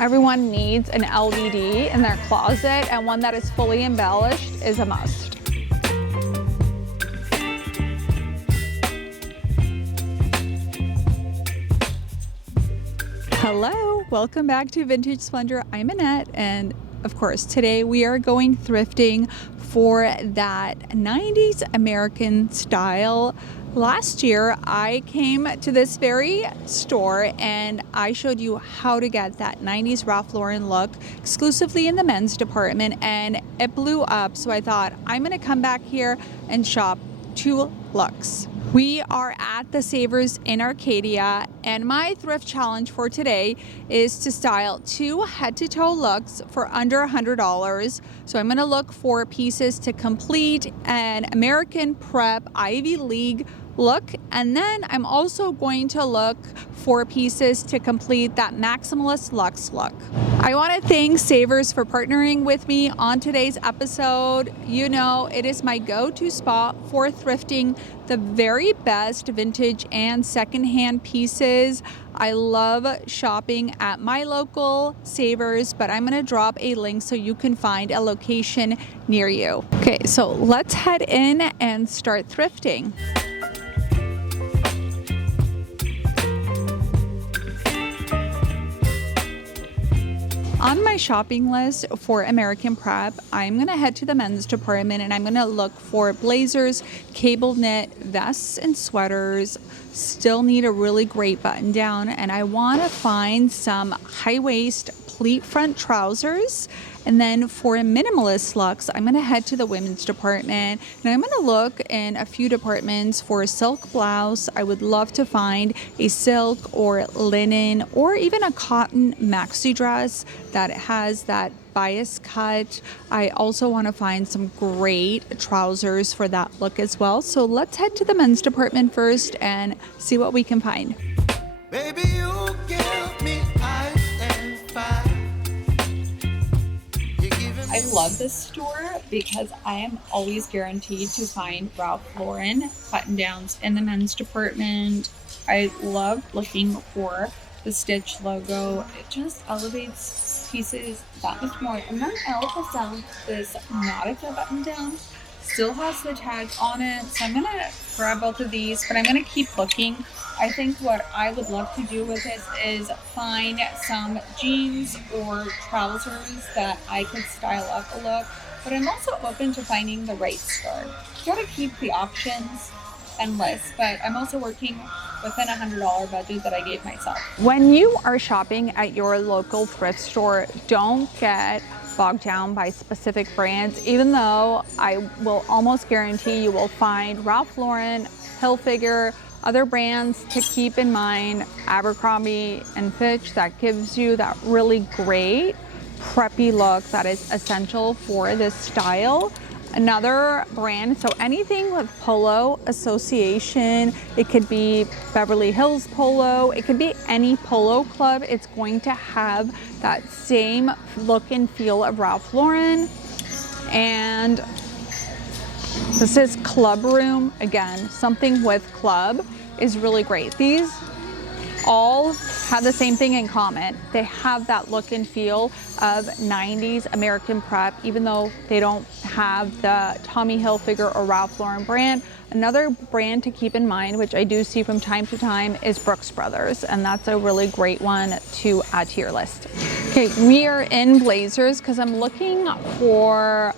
Everyone needs an LED in their closet, and one that is fully embellished is a must. Hello, welcome back to Vintage Splendor. I'm Annette, and of course today we are going thrifting for that 90s American style. Last year I came to this very store and I showed you how to get that 90s Ralph Lauren look exclusively in the men's department, and it blew up. So I thought I'm gonna come back here and shop to Luxe. We are at the Savers in Arcadia, and my thrift challenge for today is to style 2 head-to-toe looks for under $100. So I'm going to look for pieces to complete an American Prep Ivy League look, and then I'm also going to look for pieces to complete that Maximalist Luxe look. I want to thank Savers for partnering with me on today's episode. You know, it is my go-to spot for thrifting the very best vintage and secondhand pieces. I love shopping at my local Savers, but I'm going to drop a link so you can find a location near you. Okay, so let's head in and start thrifting. On my shopping list for American Prep, I'm gonna head to the men's department and I'm gonna look for blazers, cable knit, vests, and sweaters. Still need a really great button down, and I wanna find some high waist pleat front trousers. And then for a minimalist looks, I'm gonna head to the women's department and I'm gonna look in a few departments for a silk blouse. I would love to find a silk or linen or even a cotton maxi dress that has that bias cut. I also want to find some great trousers for that look as well. So let's head to the men's department first and see what we can find. Baby, you give me ice and fire. I love this store because I am always guaranteed to find Ralph Lauren button downs in the men's department. I love looking for the Stitch logo. It just elevates pieces that much more. And then I also found this Nautica button down. Still has the tag on it, so I'm gonna grab both of these, but I'm gonna keep looking. I think what I would love to do with this is find some jeans or trousers that I could style up a look, but I'm also open to finding the right skirt. You gotta keep the options endless, but I'm also working within a $100 budget that I gave myself. When you are shopping at your local thrift store, don't get bogged down by specific brands, even though I will almost guarantee you will find Ralph Lauren, Hilfiger, other brands to keep in mind, Abercrombie and Fitch, that gives you that really great preppy look that is essential for this style. Another brand, so anything with Polo association, it could be Beverly Hills Polo, it could be any Polo club, it's going to have that same look and feel of Ralph Lauren. And this is Club Room. Again, something with club is really great. These all have the same thing in common. They have that look and feel of 90s American Prep, even though they don't have the Tommy Hilfiger or Ralph Lauren brand. Another brand to keep in mind, which I do see from time to time, is Brooks Brothers, and that's a really great one to add to your list. Okay, we are in blazers because I'm looking for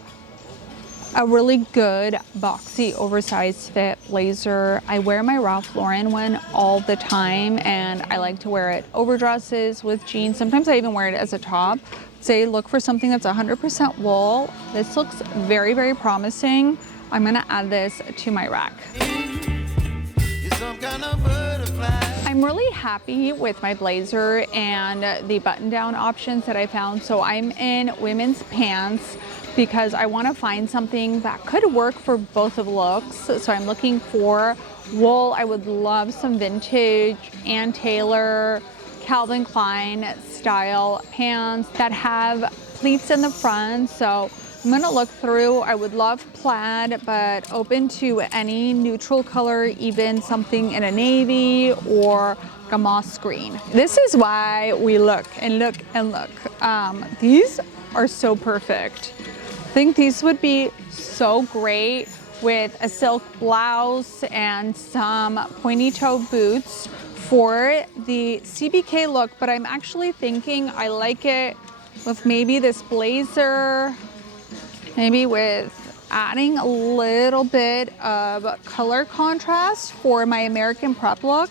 a really good boxy oversized fit blazer. I wear my Ralph Lauren one all the time and I like to wear it over dresses with jeans. Sometimes I even wear it as a top. Say look for something that's 100% wool. This looks very, very promising. I'm gonna add this to my rack. I'm really happy with my blazer and the button down options that I found. So I'm in women's pants because I want to find something that could work for both of looks. So I'm looking for wool. I would love some vintage Ann Taylor, Calvin Klein style pants that have pleats in the front. So I'm gonna look through. I would love plaid, but open to any neutral color, even something in a navy or like a moss green. This is why we look and look and look. These are so perfect. I think these would be so great with a silk blouse and some pointy toe boots for the CBK look, but I'm actually thinking I like it with maybe this blazer, maybe with adding a little bit of color contrast for my American prep look.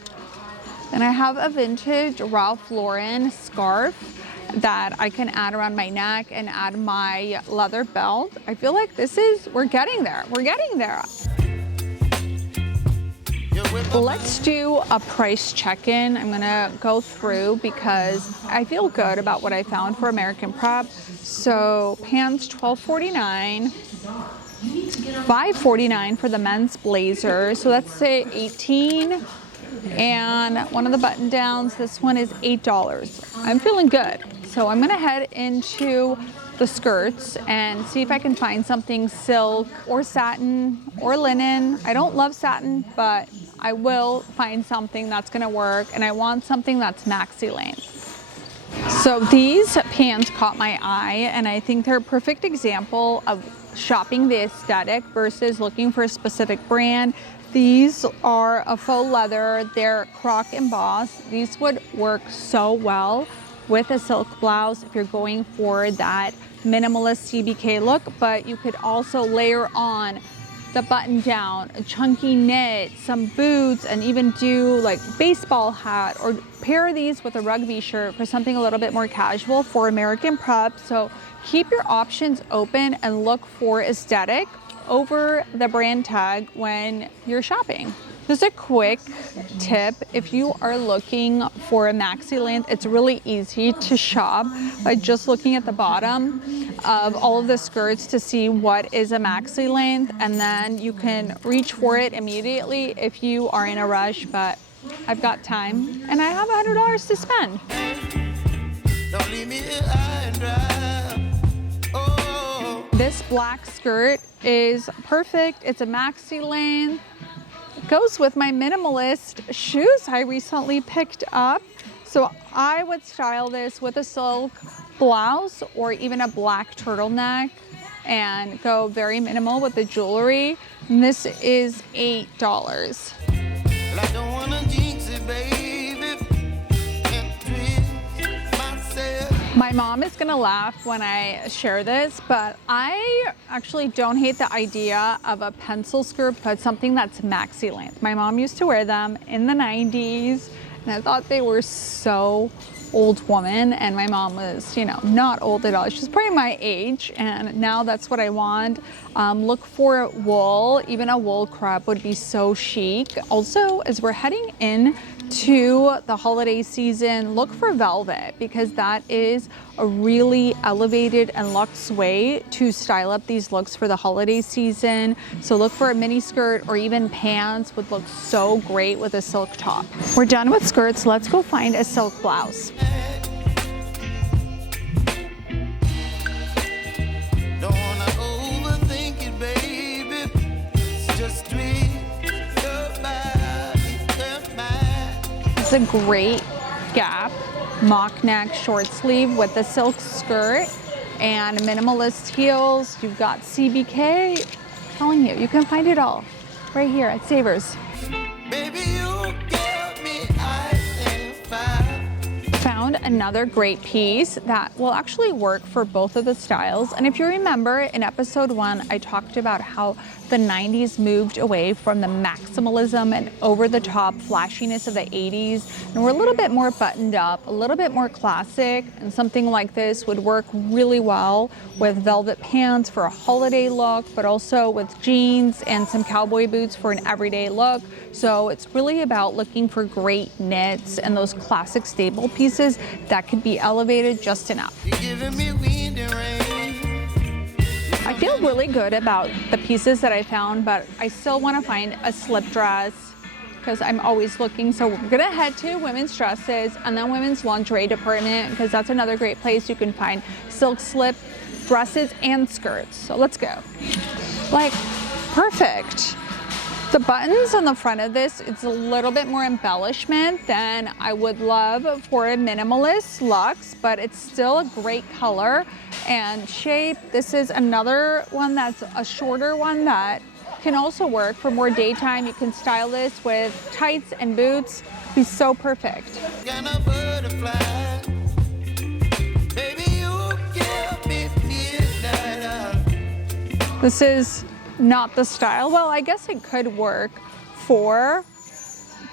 And I have a vintage Ralph Lauren scarf that I can add around my neck and add my leather belt. I feel like we're getting there. We're getting there. Let's do a price check-in. I'm gonna go through because I feel good about what I found for American prep. So pants, $12.49. $5.49 for the men's blazer. So let's say $18. And one of the button downs, this one is $8. I'm feeling good. So I'm gonna head into the skirts and see if I can find something silk or satin or linen. I don't love satin, but I will find something that's gonna work, and I want something that's maxi length. So these pants caught my eye, and I think they're a perfect example of shopping the aesthetic versus looking for a specific brand. These are a faux leather, they're croc embossed. These would work so well with a silk blouse if you're going for that minimalist CBK look, but you could also layer on the button down, a chunky knit, some boots, and even do like baseball hat, or pair these with a rugby shirt for something a little bit more casual for American prep. So keep your options open and look for aesthetic over the brand tag when you're shopping. Just a quick tip, if you are looking for a maxi length, it's really easy to shop by just looking at the bottom of all of the skirts to see what is a maxi length, and then you can reach for it immediately if you are in a rush. But I've got time and I have $100 to spend. Don't leave me here high and dry. Oh. This black skirt is perfect. It's a maxi length. It goes with my minimalist shoes I recently picked up. So I would style this with a silk blouse or even a black turtleneck and go very minimal with the jewelry. And this is $8. Well, I don't wanna jinx it, baby. Can't twist myself. My mom is gonna laugh when I share this, but I actually don't hate the idea of a pencil skirt, but something that's maxi length. My mom used to wear them in the 90s, and I thought they were so old woman, and my mom was, you know, not old at all. She's probably my age, and now that's what I want. Look for wool. Even a wool crop would be so chic. Also, as we're heading in to the holiday season, look for velvet, because that is a really elevated and luxe way to style up these looks for the holiday season. So look for a mini skirt or even pants would look so great with a silk top. We're done with skirts. Let's go find a silk blouse. Don't wanna overthink it, baby. It's just It's a great Gap mock neck short sleeve with the silk skirt and minimalist heels. You've got CBK. I'm telling you, you can find it all right here at Savers. Baby, you give me ice and fire. Found another great piece that will actually work for both of the styles. And if you remember in episode 1, I talked about how the 90s moved away from the maximalism and over-the-top flashiness of the 80s, and we're a little bit more buttoned up, a little bit more classic, and something like this would work really well with velvet pants for a holiday look, but also with jeans and some cowboy boots for an everyday look. So it's really about looking for great knits and those classic staple pieces that could be elevated just enough. You're giving me wind and rain. I feel really good about the pieces that I found, but I still want to find a slip dress because I'm always looking. So we're gonna head to women's dresses and then women's lingerie department, because that's another great place you can find silk slip dresses and skirts. So let's go. Like, perfect. The buttons on the front of this, it's a little bit more embellishment than I would love for a Minimalist Luxe, but it's still a great color and shape. This is another one that's a shorter one that can also work for more daytime. You can style this with tights and boots. It'd be so perfect. This is not the style. Well, I guess it could work for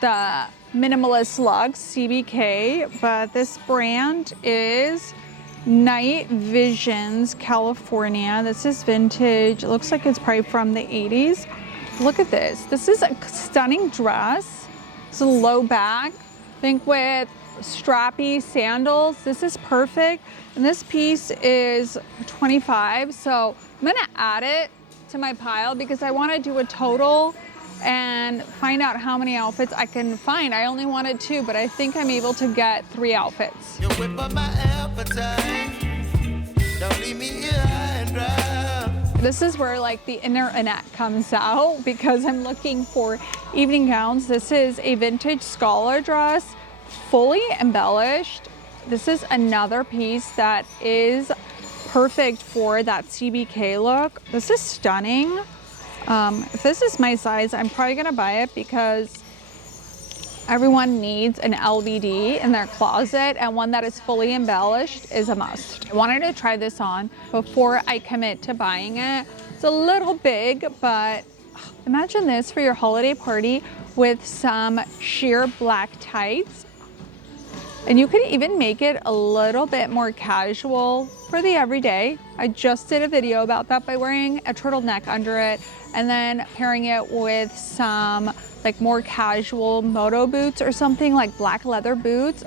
the Minimalist Luxe CBK, but this brand is Night Visions California. This is vintage. It looks like it's probably from the 80s. Look at this. This is a stunning dress. It's a low back. Think with strappy sandals. This is perfect. And this piece is $25. So I'm gonna add it to my pile because I want to do a total and find out how many outfits I can find. I only wanted 2, but I think I'm able to get 3 outfits. You whip up my appetite. Don't leave me here high and dry. This is where like the internet comes out because I'm looking for evening gowns. This is a vintage Scala dress, fully embellished. This is another piece that is perfect for that CBK look. This is stunning. If this is my size, I'm probably gonna buy it because everyone needs an LBD in their closet, and one that is fully embellished is a must. I wanted to try this on before I commit to buying it. It's a little big, but imagine this for your holiday party with some sheer black tights. And you could even make it a little bit more casual for the everyday. I just did a video about that by wearing a turtleneck under it and then pairing it with some like more casual moto boots or something, like black leather boots.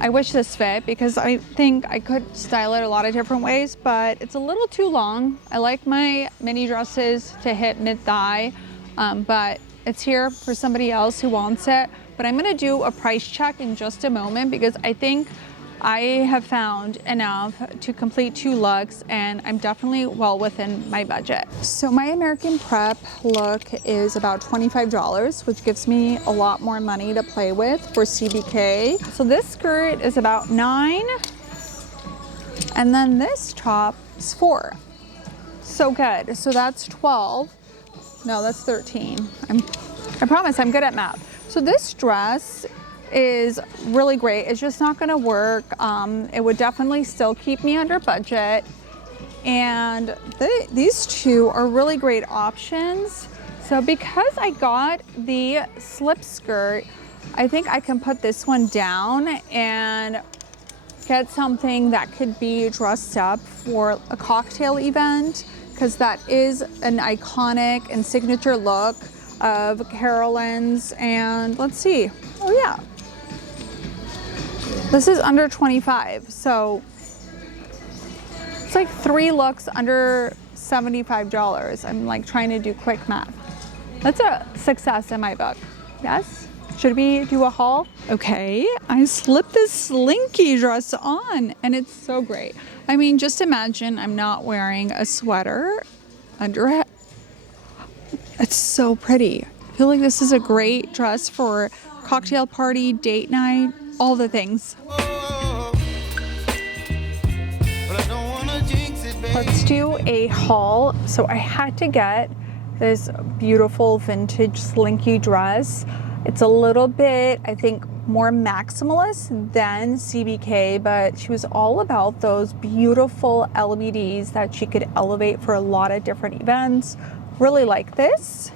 I wish this fit because I think I could style it a lot of different ways, but it's a little too long. I like my mini dresses to hit mid-thigh, but it's here for somebody else who wants it. But I'm gonna do a price check in just a moment because I think I have found enough to complete 2 looks and I'm definitely well within my budget. So my American Prep look is about $25, which gives me a lot more money to play with for CBK. So this skirt is about $9, and then this top is $4. So good. So that's 12. No, that's 13. I promise I'm good at math. So this dress is really great. It's just not gonna work. It would definitely still keep me under budget. And these 2 are really great options. So because I got the slip skirt, I think I can put this one down and get something that could be dressed up for a cocktail event, because that is an iconic and signature look of Carolyn's. And let's see, oh yeah, this is under 25, so it's like 3 looks under $75. I'm like trying to do quick math. That's a success in my book. Yes? Should we do a haul? Okay, I slipped this slinky dress on and it's so great. I mean, just imagine I'm not wearing a sweater under it. It's so pretty. I feel like this is a great dress for cocktail party, date night, all the things. Let's do a haul. So I had to get this beautiful vintage slinky dress. It's a little bit, I think, more maximalist than CBK, but she was all about those beautiful LBDs that she could elevate for a lot of different events. Really like this.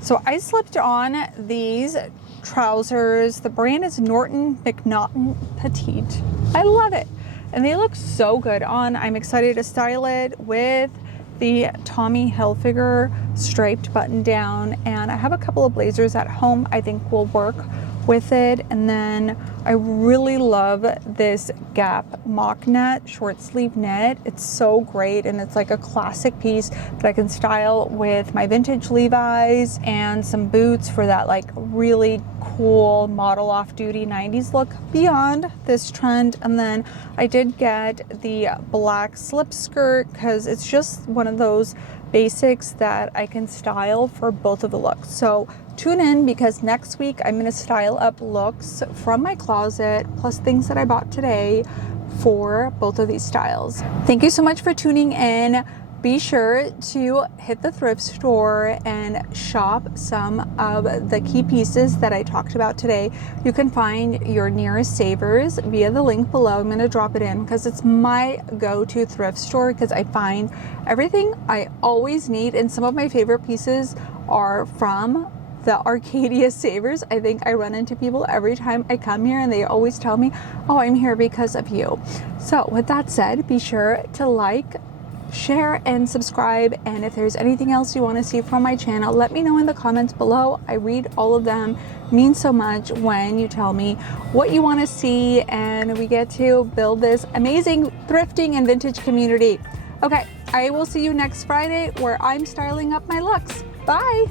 So I slipped on these trousers. The brand is Norton McNaughton Petite. I love it. And they look so good on. I'm excited to style it with the Tommy Hilfiger striped button down. And I have a couple of blazers at home I think will work with it. And then I really love this Gap mock net, short sleeve knit. It's so great, and it's like a classic piece that I can style with my vintage Levi's and some boots for that like really cool model off-duty 90s look beyond this trend. And then I did get the black slip skirt because it's just one of those basics that I can style for both of the looks. So tune in, because next week I'm going to style up looks from my closet plus things that I bought today for both of these styles. Thank you so much for tuning in. Be sure to hit the thrift store and shop some of the key pieces that I talked about today. You can find your nearest Savers via the link below. I'm going to drop it in because it's my go-to thrift store, because I find everything I always need, and some of my favorite pieces are from the Arcadia Savers. I think I run into people every time I come here and they always tell me, oh, I'm here because of you. So with that said, be sure to like, share, and subscribe. And if there's anything else you want to see from my channel, let me know in the comments below. I read all of them. It means so much when you tell me what you want to see, and we get to build this amazing thrifting and vintage community. Okay, I will see you next Friday where I'm styling up my looks. Bye.